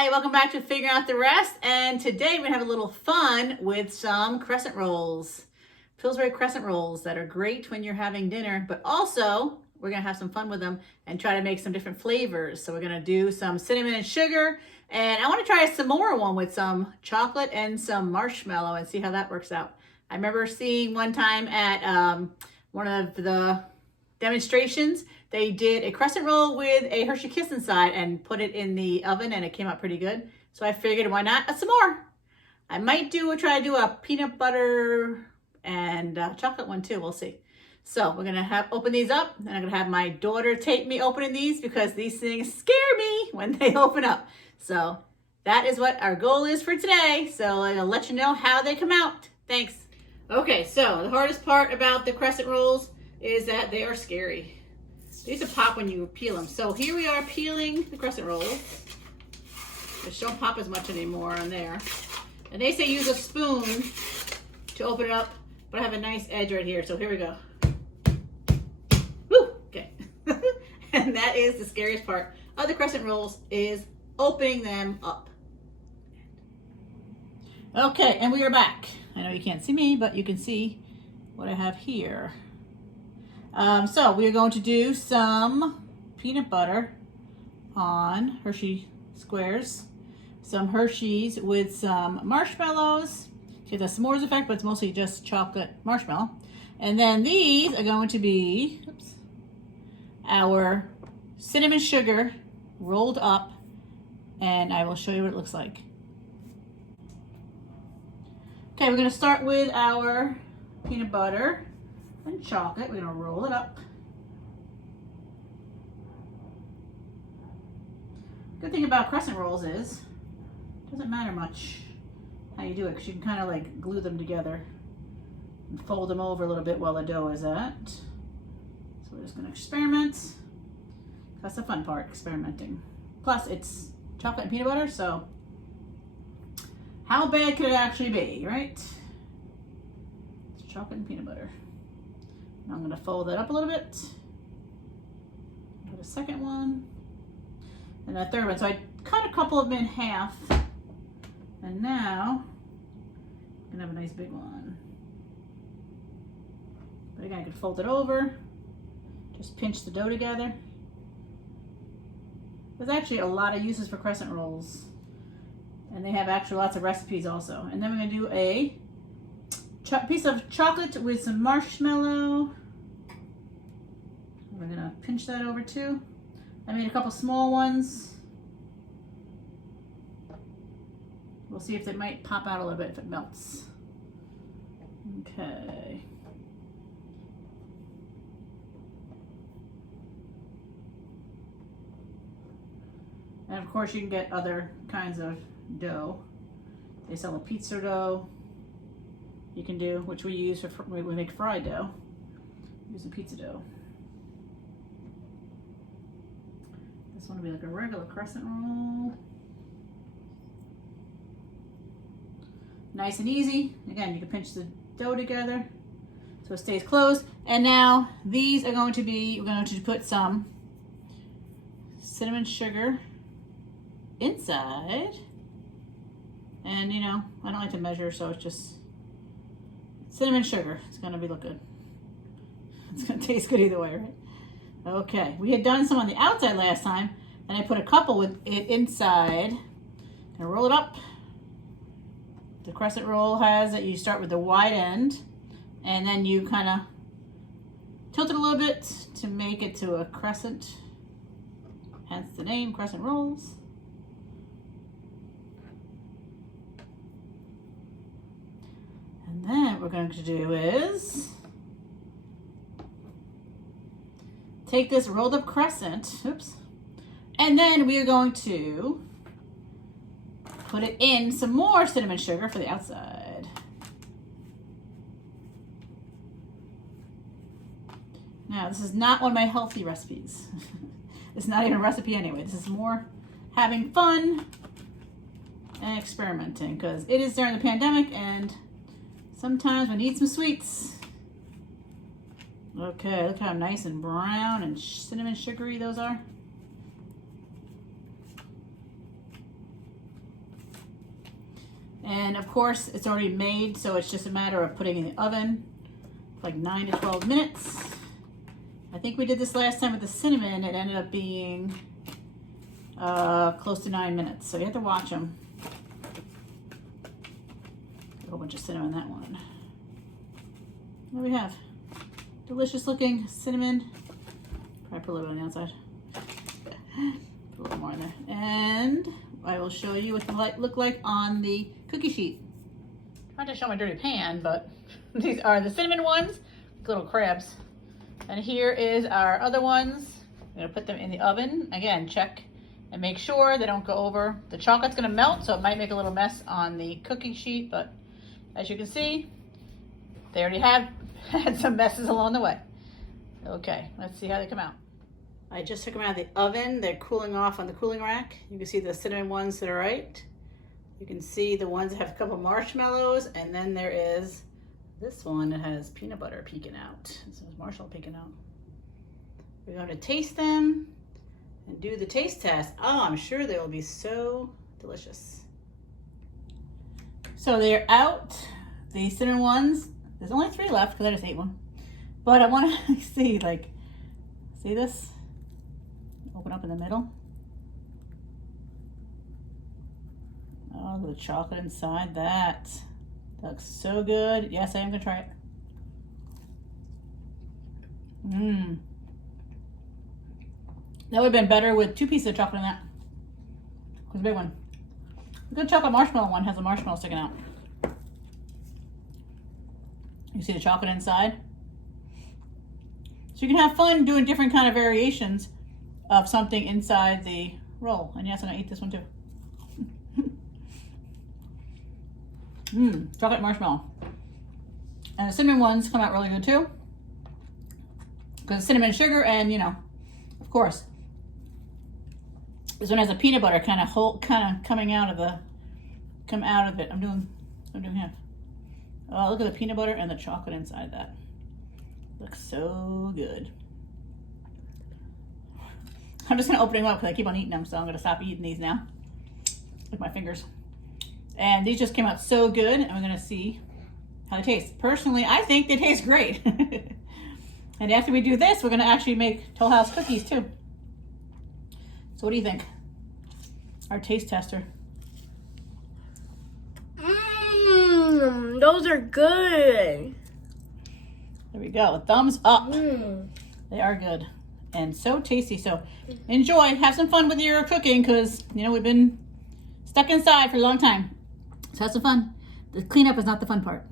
Hi, welcome back to Figuring Out the Rest. And today we're going to have a little fun with some crescent rolls. Pillsbury crescent rolls that are great when you're having dinner, but also we're going to have some fun with them and try to make some different flavors. So we're going to do some cinnamon and sugar, and I want to try a some more one with some chocolate and some marshmallow and see how that works out. I remember seeing one time at one of the demonstrations, they did a crescent roll with a Hershey Kiss inside and put it in the oven, and it came out pretty good. So I figured, why not some more? I might try to do a peanut butter and chocolate one too. We'll see. So we're gonna open these up, and I'm gonna have my daughter tape me opening these because these things scare me when they open up. So that is what our goal is for today. So I'll let you know how they come out. Thanks. Okay, so the hardest part about the crescent rolls is that they are scary. They used to pop when you peel them. So here we are peeling the crescent rolls. They don't pop as much anymore on there. And they say use a spoon to open it up, but I have a nice edge right here. So here we go. Woo! Okay. And that is the scariest part of the crescent rolls, is opening them up. Okay, and we are back. I know you can't see me, but you can see what I have here. So we are going to do some peanut butter on Hershey squares, some Hershey's with some marshmallows to get the s'mores effect, but it's mostly just chocolate marshmallow. And then these are going to be our cinnamon sugar rolled up, and I will show you what it looks like. Okay, we're going to start with our peanut butter and chocolate. We're going to roll it up. Good thing about crescent rolls is it doesn't matter much how you do it, because you can kind of like glue them together and fold them over a little bit while the dough is at. So we're just going to experiment. That's the fun part, experimenting. Plus it's chocolate and peanut butter, so how bad could it actually be, right? It's chocolate and peanut butter. Now I'm going to fold that up a little bit. Put a second one. And a third one. So I cut a couple of them in half. And now I'm going to have a nice big one. But again, I can fold it over. Just pinch the dough together. There's actually a lot of uses for crescent rolls. And they have actually lots of recipes also. And then we're going to do a piece of chocolate with some marshmallow. We're going to pinch that over too. I made a couple small ones. We'll see if they might pop out a little bit if it melts. Okay. And of course you can get other kinds of dough. They sell a pizza dough. You can do, which we use for when we make fried dough. Use a pizza dough. This one will be like a regular crescent roll. Nice and easy. Again, you can pinch the dough together so it stays closed. And now these are going to be, we're going to put some cinnamon sugar inside. And you know, I don't like to measure, so it's just cinnamon sugar. It's going to look good. It's going to taste good either way, right? Okay, we had done some on the outside last time, and I put a couple with it inside. And roll it up. The crescent roll has that you start with the wide end, and then you kind of tilt it a little bit to make it to a crescent. Hence the name, crescent rolls. And then what we're going to do is take this rolled up crescent, and then we are going to put it in some more cinnamon sugar for the outside. Now, this is not one of my healthy recipes. It's not even a recipe anyway. This is more having fun and experimenting, because it is during the pandemic and sometimes we need some sweets. Okay, look how nice and brown and cinnamon sugary those are. And of course, it's already made, so it's just a matter of putting it in the oven for like 9 to 12 minutes. I think we did this last time with the cinnamon. It ended up being close to 9 minutes, so you have to watch them. A whole bunch of cinnamon in that one. What do we have? Delicious looking cinnamon. Probably put a little bit on the outside. Put a little more in there. And I will show you what the light look like on the cookie sheet. I tried to show my dirty pan, but these are the cinnamon ones, little crabs. And here is our other ones. I'm gonna put them in the oven. Again, check and make sure they don't go over. The chocolate's gonna melt, so it might make a little mess on the cookie sheet, but as you can see, they already have had some messes along the way. Okay, let's see how they come out. I just took them out of the oven. They're cooling off on the cooling rack. You can see the cinnamon ones that are right. You can see the ones that have a couple marshmallows, and then there is this one that has peanut butter peeking out. This is marshmallow peeking out. We're going to taste them and do the taste test. Oh, I'm sure they will be so delicious. So they're out, the cinnamon ones. There's only 3 left because I just ate one. But I want to see, like, see this? Open up in the middle. Oh, the chocolate inside that. That looks so good. Yes, I am going to try it. Mmm. That would have been better with 2 pieces of chocolate in that. It was a big one. The good chocolate marshmallow one has a marshmallow sticking out. You see the chocolate inside? So you can have fun doing different kind of variations of something inside the roll. And yes, I'm going to eat this one too. Chocolate marshmallow. And the cinnamon ones come out really good too. Because cinnamon sugar and, you know, of course. This one has a peanut butter kind of coming out of it. I'm doing half. Oh, look at the peanut butter and the chocolate inside that. Looks so good. I'm just gonna open them up because I keep on eating them, so I'm gonna stop eating these now with my fingers. And these just came out so good, and we're gonna see how they taste. Personally, I think they taste great. And after we do this, we're gonna actually make Toll House cookies too. So what do you think? Our taste tester. Those are good. There we go. Thumbs up. They are good and so tasty. So enjoy. Have some fun with your cooking because, you know, we've been stuck inside for a long time. So have some fun. The cleanup is not the fun part.